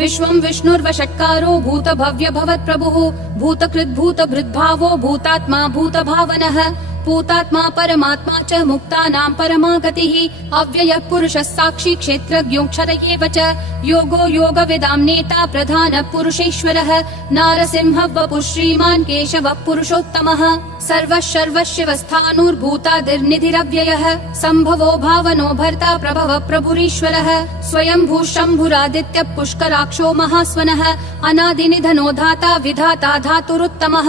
विश्वं विष्णुर्वषट्कारो भूतभव्य भवत्प्रभुः भूतकृद्भूतभृद्भावो भूतात्मा भूतभावनः भूतात्मा परमात्मा च मुक्तानां परमा गतिः अव्ययः पुरुषः साक्षी क्षेत्रज्ञोऽक्षर एव च योगो योगविदां नेता प्रधानः पुरुषेश्वरः नारसिंहः वपुः श्रीमान् केशवः पुरुषोत्तमः सर्वः सर्वशिवस्थाणुर्भूतादिर्निधिरव्ययः सम्भवो भावनो भर्ता प्रभवः प्रभुरीश्वरः स्वयंभूः शम्भुरादित्यः पुष्कराक्षो महास्वनः अनादिनिधनो धाता विधाता धातुरुत्तमः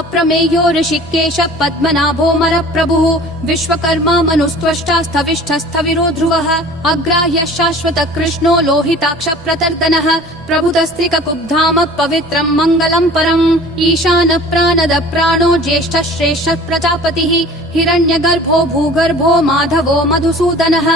अप्रमेयो ऋषिकेशः पद्मनाभो मरप्रभुः विश्वकर्मा मनुस्त्वष्टा स्थविष्ठस्थविरो ध्रुवः अग्राह्यः शाश्वतः कृष्णो लोहिताक्ष प्रतर्दनः प्रभुतस्त्रिककुब्धाम पवित्रं मङ्गलं परम् ईशानः प्राणद प्राणो ज्येष्ठः श्रेष्ठः प्रजापतिः हिरण्यगर्भो भूगर्भो माधवो मधुसूदनः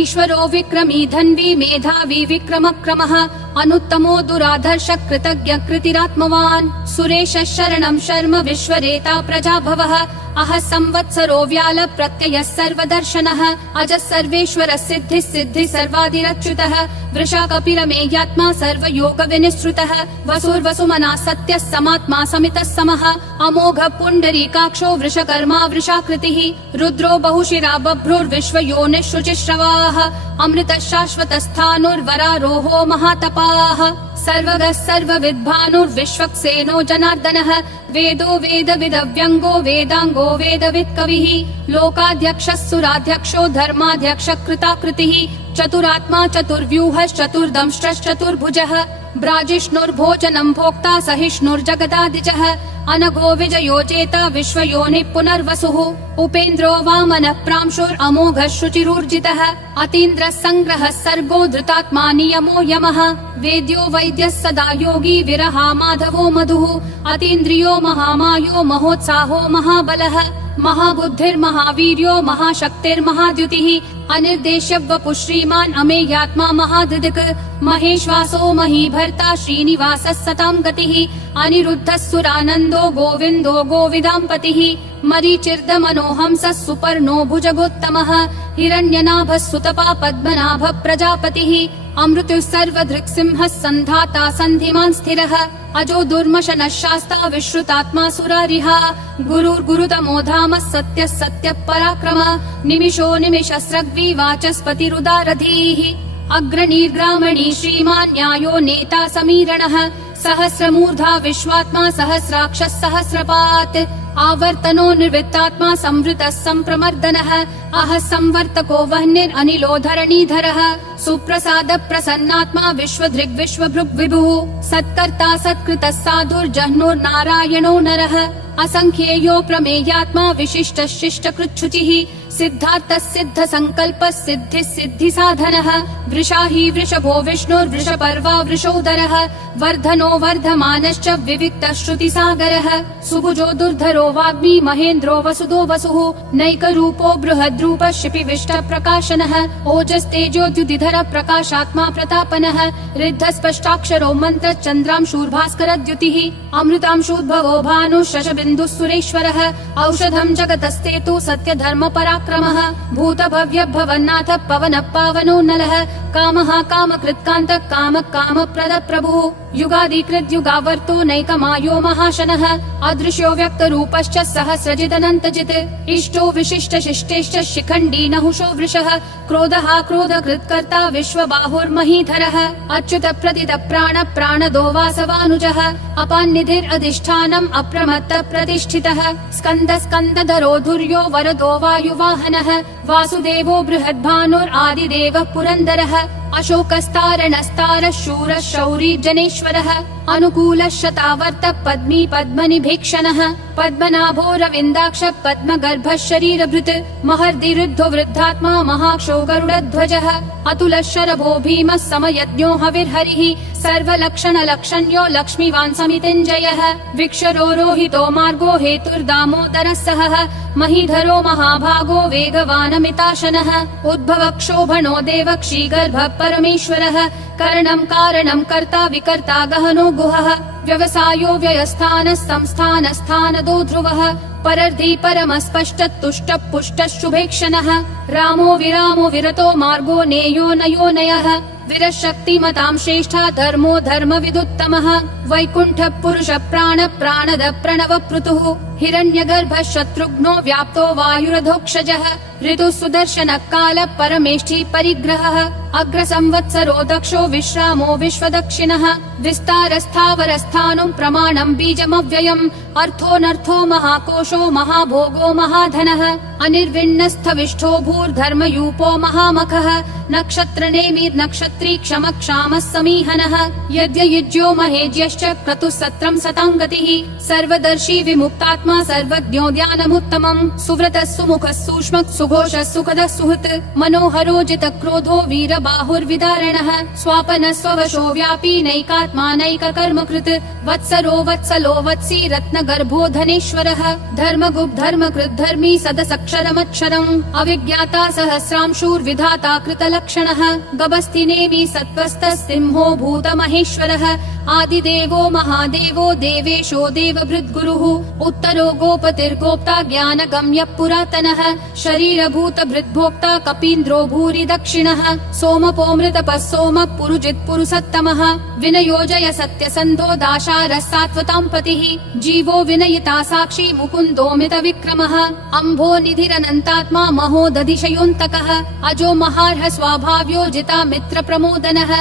ईश्वरो विक्रमी धन्वी मेधावी विक्रमक्रमः अनुत्तमो दुराधर्ष कृतज्ञ कृतिरात्मवान् सुरेशः शरणं शर्म विश्वरेता प्रजाभवः अह संवत्सरो व्याल प्रत्ययः सर्वदर्शनः अजः सर्वेश्वरः सिद्धिः सिद्धिः सर्वादिरच्युतः वृषा कपिरमेयात्मा सर्वयोग विनिसृतः वसुर्वसुमना सत्यः समात्मा समितः समः अमोघ पुण्डरीकाक्षो वृषकर्मा वृषाकृतिः रुद्रो बहुशिरा बभ्रुर्विश्वयोनिः शुचिश्रवाः अमृतः शाश्वतस्थाणुर्वरारोहो महातपाः सर्वगः सर्वविद्भानुर्विश्वक्सेनो जनार्दनः वेदो वेदविदव्यङ्गो वेदाङ्गो वेदवित्कविः लोकाध्यक्षः सुराध्यक्षो धर्माध्यक्षः कृताकृतिः चतुरात्मा चतुर्व्यूहश्चतुर्दंष्ट्रश्चतुर्भुजः ब्राजिष्णुर्भोजनं भोक्ता सहिष्णुर्जगदादिजः अनघो विजयो जेता विश्वयोनिः पुनर्वसुः उपेन्द्रो वामनः प्रांशुरमोघः शुचिरूर्जितः अतीन्द्रः सङ्ग्रहः सर्गो धृतात्मा नियमो यमः वेद्यो वैद्यः सदा योगी विरहा माधवो मधुः अतीन्द्रियो महामायो महोत्साहो महाबलः महाबुद्धिर्महावीर्यो महाशक्तिर्महाद्युतिः अनिर्देश्य वपुः श्रीमान् अमेयात्मा महाधृदिक् महेश्वासो महीभर्ता श्रीनिवासः सतां गतिः अनिरुद्धः सुरानन्दो गोविन्दो गोविदाम्पतिः मरीचिर्दमनोहंसः सुपर्णो भुजगोत्तमः हिरण्यनाभः सुतपा पद्मनाभः प्रजापतिः अमृतुः सर्वधृक्सिंहः सन्धाता सन्धिमान् स्थिरः अजो दुर्मशनः शास्ता विश्रुतात्मा सुरारिहा गुरुर्गुरुतमो धामः सत्यः सत्यः पराक्रमः निमिषो निमिषस्रग्वी वाचस्पतिरुदारधीः अग्रणीर्ग्रामणी श्रीमान् न्यायो नेता समीरणः सहस्रमूर्धा विश्वात्मा सहस्राक्षः सहस्रपात् आवर्तनो निर्वृत्तात्मा संवृतः सम्प्रमर्दनः अह संवर्तको वह्निरनिलो धरणीधरः सुप्रसाद प्रसन्नात्मा विश्वधृग् विश्वभृग् विभुः सत्कर्ता सत्कृतः साधुर्जह्नुर्नारायणो नरः असंख्येयो प्रमेयात्मा विशिष्टः शिष्टकृच्छुचिः सिद्धार्थः सिद्ध संकल्पः सिद्धिः सिद्धि साधनः वृषाही वृषभो विष्णुर्वृषपर्वा वृषोदरः वर्धनो वर्धमानश्च विविक्तः श्रुतिसागरः सुभुजो दुर्धरो वाग्मी महेन्द्रो वसुदो वसुः नैकरूपो बृहद्रूपः शिपिविष्ट प्रकाशनः ओजस्तेजोद्युतिधर प्रकाशात्मा प्रतापनः ऋद्धस्पष्टाक्षरो मन्त्र चन्द्रांशूर्भास्करद्युतिः अमृतांशूद्भवो भानुः शशबिन्दुः सुरेश्वरः औषधं जगतस्तेतु सत्यधर्म पराक्रमः भूतभव्य भवन्नाथ पवनः पावनो नलः कामः कामकृत्कान्तः कामः कामप्रद प्रभुः युगादिकृत् युगावर्तो नैकमायो महाशनः अदृश्यो व्यक्तरूपश्च सहस्रजिदनन्तजित् इष्टो विशिष्ट शिष्टेश्च शिखण्डी नहुषो वृषः क्रोधः क्रोधकृत्कर्ता विश्वबाहुर्महीधरः अच्युत प्रदित प्राण प्राणदो वासवानुजः अपान्निधिरधिष्ठानम् अप्रमत्त प्रतिष्ठितः स्कन्द स्कन्दधरो धुर्यो वरदो वायुवाहनः वासुदेवो बृहद्भानुरादिदेवः पुरन्दरः अशोकस्तारणस्तारः शूरः शौरी जनेश्वरः अनुकूलः शतावर्त पद्मी पद्मनिभीक्षणः पद्मनाभो रविन्दाक्ष पद्मगर्भः शरीरभृत् महर्दिरुद्धो वृद्धात्मा महाक्षो गरुडध्वजः अतुलः शरभो भीमः समयज्ञो हविर्हरिः सर्वलक्षणलक्षण्यो लक्ष्मीवान् समितिञ्जयः विक्षरो रोहितो मार्गो हेतुर्दामोदरः सहः महीधरो महाभागो वेगवानमिताशनः उद्भवक्षोभणो देवक्षीगर्भः परमेश्वरः करणं कारणं कर्ता विकर्ता गहनो गुहः व्यवसायो व्ययस्थानः संस्थानस्थानदो ध्रुवः परर्धि परमस्पष्ट तुष्ट पुष्ट शुभेक्षणः रामो विरामो विरतो मार्गो नेयो नयो नयः विरशक्तिमतां श्रेष्ठा धर्मो धर्मविदुत्तमः वैकुण्ठ पुरुष प्राण प्राणद प्रणव पृथुः हिरण्यगर्भ शत्रुघ्नो व्याप्तो वायुरधोक्षजः ऋतु सुदर्शन काल परमेष्ठी परिग्रहः अग्र संवत्सरो दक्षो विश्रामो विश्वदक्षिणः विस्तारस्थावरस्थानं प्रमाणं बीजमव्ययम् अर्थोऽनर्थो महाकोशो महाभोगो महाधनः अनिर्विण्णस्थविष्ठो भूर्धर्मयूपो महामखः नक्षत्रनेमि नक्षत्री क्षम क्षामः समीहनः यज्ञयुज्यो महेज्यश्च क्रतुः सत्रं सतां गतिः सर्वदर्शी विमुक्तात्मा सर्वज्ञो ध्यानमुत्तमम् सुव्रतः सुमुखः सूक्ष्मः सुघोषः सुखदः सुहृत् मनोहरो जितक्रोधो वीरबाहुर्विदारणः स्वापनः स्ववशो व्यापी नैकात्मा नैककर्मकृत् वत्सरो वत्सलो वत्सी रत्नगर्भो धनेश्वरः धर्मगुप् धर्मकृत् धर्मी सदसक्षरमक्षरम् अविज्ञाता सहस्रांशूर्विधाता कृतलक्षणः गभस्तिनेमि सत्त्वस्तः सिंहो भूतमहेश्वरः आदिदेवो महादेवो देवेशो देवभृद्गुरुः उत्तरो गोपतिर्गोप्ता ज्ञानगम्यः पुरातनः शरीरभूतभृद्भोक्ता कपीन्द्रो भूरि दक्षिणः सोमपोमृतपः सोमः पुरुजित् पुरुषोत्तमः विनयोजय सत्यसन्धो दाशारः सात्वतां पतिः जीवो विनयिता साक्षी मुकुन्दोमित विक्रमः अम्भो निधिरनन्तात्मा महोदधिशयोऽन्तकः अजो महार्ह स्वाभाव्यो जिता मित्र प्रमोदनः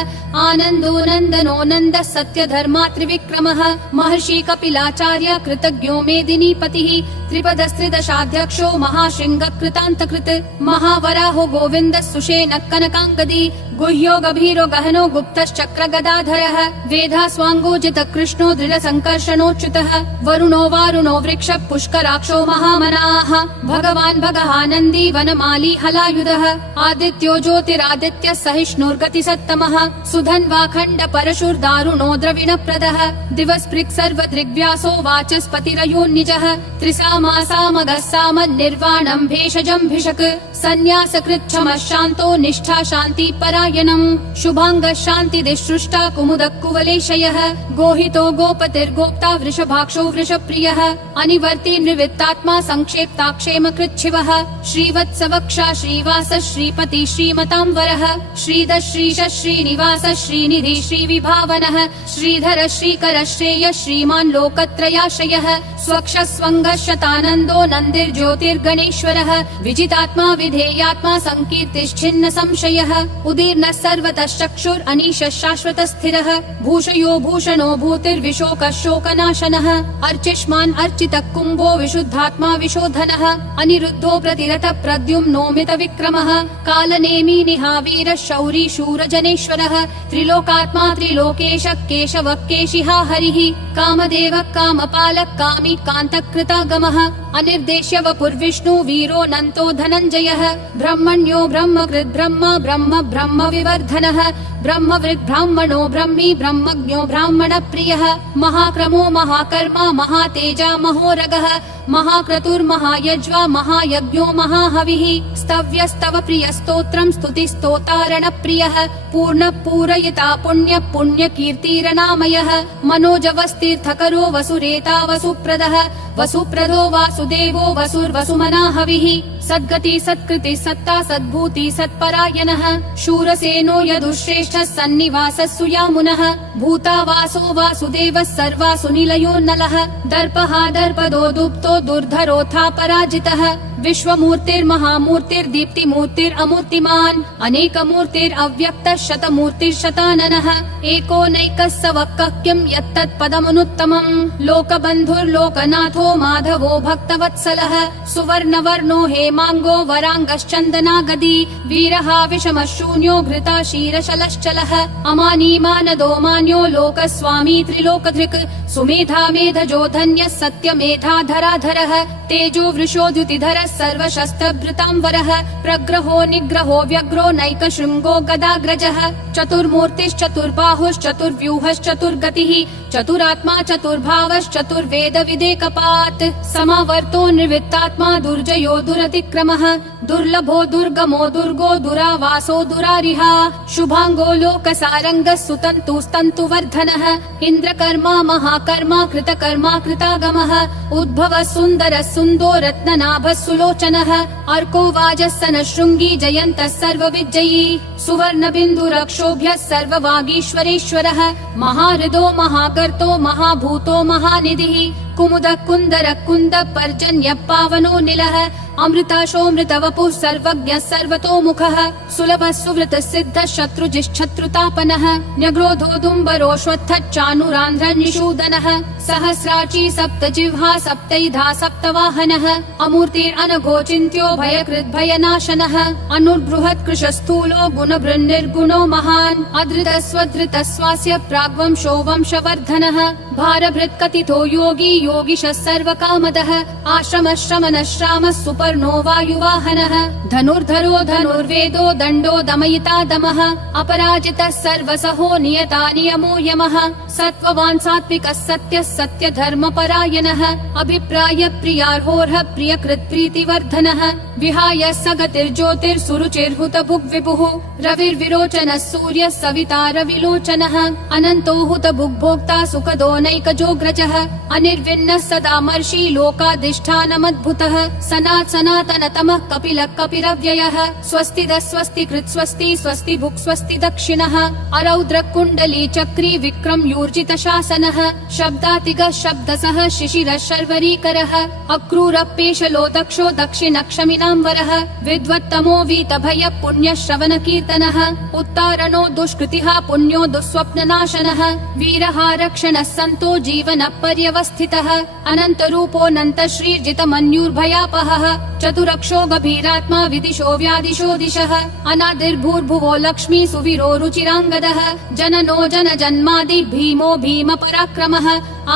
आनन्दो नन्दनो नन्दः सत्य धर्मा त्रिविक्रमः महर्षि कपिलाचार्य कृतज्ञो मेदिनीपतिः त्रिपदस्त्रिदशाध्यक्षो महाशृंग कृतान्तकृत् महावराहो गोविन्द सुषेण कनकाङ्गदी गुह्यो गभीरो गहनो गुप्तश्चक्र गदाधरः वेधा स्वाङ्गोजित कृष्णो दृढ संकर्षणोच्युतः वरुणो वारुणो वृक्ष पुष्कराक्षो महामनाः भगवान् भगहानन्दी वनमाली हलायुधः आदित्यो ज्योतिरादित्य सहिष्णुर्गति सत्तमः सुधन्वाखण्ड परशुर्दारुणो द्रविणप्रदः दिवस्पृक् सर्वदृग्व्यासो वाचस्पतिरयोन्निजः त्रिसामासामगः सामन्निर्वाणं भेषजं भिषक् सन्न्यासकृच्छमः शान्तो निष्ठा शान्ति परायणम् शुभाङ्गः शान्तिदिसृष्टा कुमुदः कुवलेशयः गोहितो गोपतिर्गोप्ता वृषभाक्षो वृषप्रियः अनिवर्ति निवृत्तात्मा संक्षेप्ता क्षेमकृच्छिवः श्रीवत्सवक्षा श्रीवास श्रीपति श्रीमतां वरः श्रीधर श्रीश श्रीनिवास श्रीनिधि श्रीविभावनः श्रीधर श्रीकर श्रेय श्रीमान् लोकत्रयाश्रयः स्वक्ष स्वङ्गः शतानन्दो नन्दिर्ज्योतिर्गणेश्वरः विजितात्मा विधेयात्मा संकीर्तिश्छिन्न संशयः उदीर्णः सर्वतः चक्षुर् अनीशः शाश्वतः स्थिरः भूषयो भूषणो भूतिर्विशोकः शोकनाशनः अर्चिष्मान् अर्चितः कुम्भो विशुद्धात्मा विशोधनः अनिरुद्धो प्रतिरथ प्रद्युम्नोमित विक्रमः कालनेमी निहावीरः शौरी शूरजनेश्वरः त्रिलोकात्मा त्रिलोकेश केशवः केशिहा हरिः कामदेवः कामपालः कामी कान्तकृतागमः अनिर्देश्य वपुर्विष्णु वीरो नन्तो धनञ्जयः ब्रह्मण्यो ब्रह्मकृत् ब्रह्म ब्रह्म ब्रह्म विवर्धनः ब्रह्मवृद् ब्राह्मणो ब्रह्मी ब्रह्मज्ञो ब्राह्मण प्रियः महाक्रमो महाकर्मा महातेजा महोरगः महाक्रतुर्महायज्वा महायज्ञो महाहविः स्तव्यस्तव प्रिय स्तोत्रं स्तुतिस्तोतारण प्रियः पूर्ण पूरयिता पुण्य पुण्य कीर्तिरनामयः मनोजवस्तीर्थकरो वसुरेता वसुप्रदः वसुप्रदो वासुदेवो वसुर्वसुमना हविः सद्गति सत्कृति सत्ता सद्भूति सत्परायणः शूरसेनो यदुश्रेष्ठः सन्निवासः सुयामुनः भूतावासो वासुदेवः सर्वासु निलयो नलः दर्पः दर्पदो दुप्तो दुर्धरोऽथा पराजितः विश्वमूर्तिर्महामूर्तिर्दीप्तिमूर्तिरमूर्तिमान् अनेकमूर्तिरव्यक्तः शतमूर्तिर्शताननः एको नैकः स वक्कः किं यत्तत्पदमनुत्तमम् लोकबन्धुर्लोकनाथो माधवो भक्तवत्सलः सुवर्णवर्णो हेमाङ्गो वराङ्गश्चन्दनागदी वीरः विषमः शून्यो घृता क्षीरशलश्चलः अमानी मानदो मान्यो लोकस्वामी त्रिलोकधृक् सुमेधा मेधजो धन्यः सत्यमेधाधराधरः तेजो वृषोद्युतिधरः सर्वशस्त्रभृताम्बरः प्रग्रहो निग्रहो व्यग्रो नैकशृङ्गो गदाग्रजः चतुर्मूर्तिश्चतुर्बाहुश्चतुर्व्यूहश्चतुर्गतिः चतुरात्मा चतुर्भावश्चतुर्वेद विदेकपात् समावर्तो निवृत्तात्मा दुर्जयो दुरतिक्रमः दुर्लभो दुर्गमो दुर्गो दुरावासो दुरारिहा शुभांगो लोकसारंगः सुतन्तुस्तन्तुवर्धनः इन्द्रकर्मा महाकर्मा कृतकर्मा कृतागमः उद्भवः सुन्दरः सुन्दो रत्ननाभः सुलोचनः अर्को वाजस्सनः शृङ्गी जयन्तः सर्वविजयी सुवर्णबिन्दुरक्षोभ्यः सर्ववागीश्वरेश्वरः महाहृदो महाकर्तो महाभूतो महानिधिः कुमुदः कुन्दरः कुन्दः पर्जन्यः पावनो निलः अमृताशोऽमृतवपुः सर्वज्ञः सर्वतोमुखः सुलभः सुवृतः सिद्धः शत्रुजिश्शत्रुतापनः न्यग्रोधोदुम्बरोऽश्वत्थः चाणूरान्ध्रनिषूदनः सहस्राची सप्तजिह्वा सप्तैधा सप्तवाहनः अमूर्तिरनघोचिन्त्यो भयकृद्भयनाशनः अनुर्बृहत् कृशस्थूलो गुणभृन्निर्गुणो महान् अधृतस्वधृतस्वास्य प्राग्वंशो वंशवर्धनः भारभृत्कथितो योगी योगिशः सर्वकामदः आश्रमः श्रमणः श्रामः सुपर्णो वायुवाहनः धनुर्धरो धनुर्वेदो दण्डो दमयिता दमः अपराजितः सर्वसहो नियता नियमो यमः सत्त्ववान् सात्विकः सत्यः सत्यधर्मपरायणः अभिप्राय प्रियार्होर्ह प्रियकृत् प्रीतिवर्धनः विहाय सगतिर्ज्योतिर्सुरुचिर्हुतभुग्विभुः रविर्विरोचनः सूर्यः सविता रविलोचनः अनन्तो हुतभुग्भोक्ता सुखदो नैकजोग्रजः अनिर्विण्णः सदा मर्षि लोकाधिष्ठानमद्भुतः सनातनतमः कपिलः कपिरव्ययः स्वस्तिदः स्वस्तिकृत् स्वस्ति स्वस्ति भुक् स्वस्ति दक्षिणः अरौद्रः कुण्डली चक्री विक्रम यूर्जित शासनः शब्दातिगः शब्दसः शिशिरः शर्वरीकरः अक्रूरः पेशलो दक्षो दक्षिणक्षमिनाम्बरः विद्वत्तमो वीतभयः पुण्यः श्रवणकीर्तनः उत्तारणो दुष्कृतिः पुण्यो दुःस्वप्ननाशनः वीरः रक्षणः सन्तो जीवनः पर्यवस्थितः अनन्तरूपोऽनन्त श्रीर्जितमन्युर्भयापहः चतुरक्षो गभीरात्मा विदिशो व्यादिशो दिशः अनादिर्भूर्भुवो लक्ष्मी सुवीरो रुचिराङ्गदः जननो जनजन्मादि भीमो भीम पराक्रमः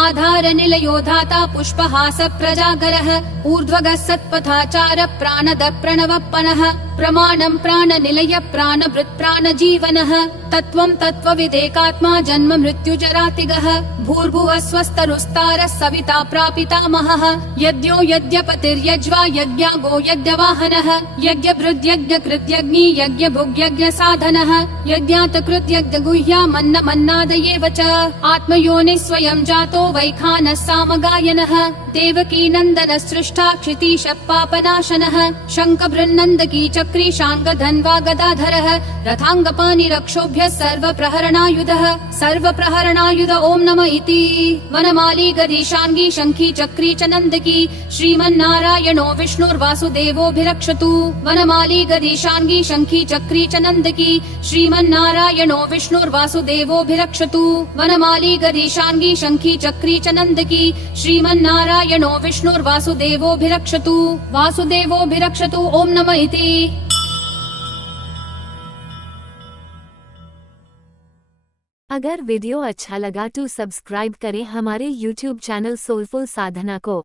आधार निलयो धाता पुष्पहास प्रजागरः ऊर्ध्वगः सत्पथाचार प्राणद प्रणवप्पनः प्रमाणं प्राणनिलय प्राणभृत् प्राणजीवनः तत्त्वं तत्त्वविदेकात्मा जन्म मृत्युजरातिगः भूर्भुवः स्वस्तरुस्तारः सविता प्रापितामहः यज्ञो यज्ञपतिर्यज्वा यज्ञागो यज्ञवाहनः यज्ञभृद्यज्ञकृत्यग्नि यज्ञभुग्यज्ञसाधनः यज्ञातकृत्यज्ञगुह्यामन्नमन्नादयेव च आत्मयोनिः स्वयं जातो वैखानः सामगायनः देवकी नन्दनः सृष्टा क्षितीशः पापनाशनः शङ्खबृन्नन्दकी चक्री शाङ्गधन्वा गदाधरः रथाङ्गपाणिरक्षोभ्यः सर्वप्रहरणायुध ॐ नम इति वनमाली गदीशाङ्गी शङ्खी चक्री च नन्दकी श्रीमन्नारायणो विष्णुर्वासुदेवोऽभिरक्षतु वनमाली गदीशाङ्गी शङ्खी चक्री च नन्दकी श्रीमन्नारायणो विष्णुर्वासुदेवोऽभिरक्षतु वनमाली गदीशाङ्गी शङ्खी चक्री च नन्दकी श्रीमन्नारायणो विष्णुर्वासुदेवोऽभिरक्षतु वासुदेवोऽभिरक्षतु ॐ नम इति। अगर वीडियो अच्छा लगा तो सब्सक्राइब करें हमारे YouTube चैनल सोलफुल साधना को।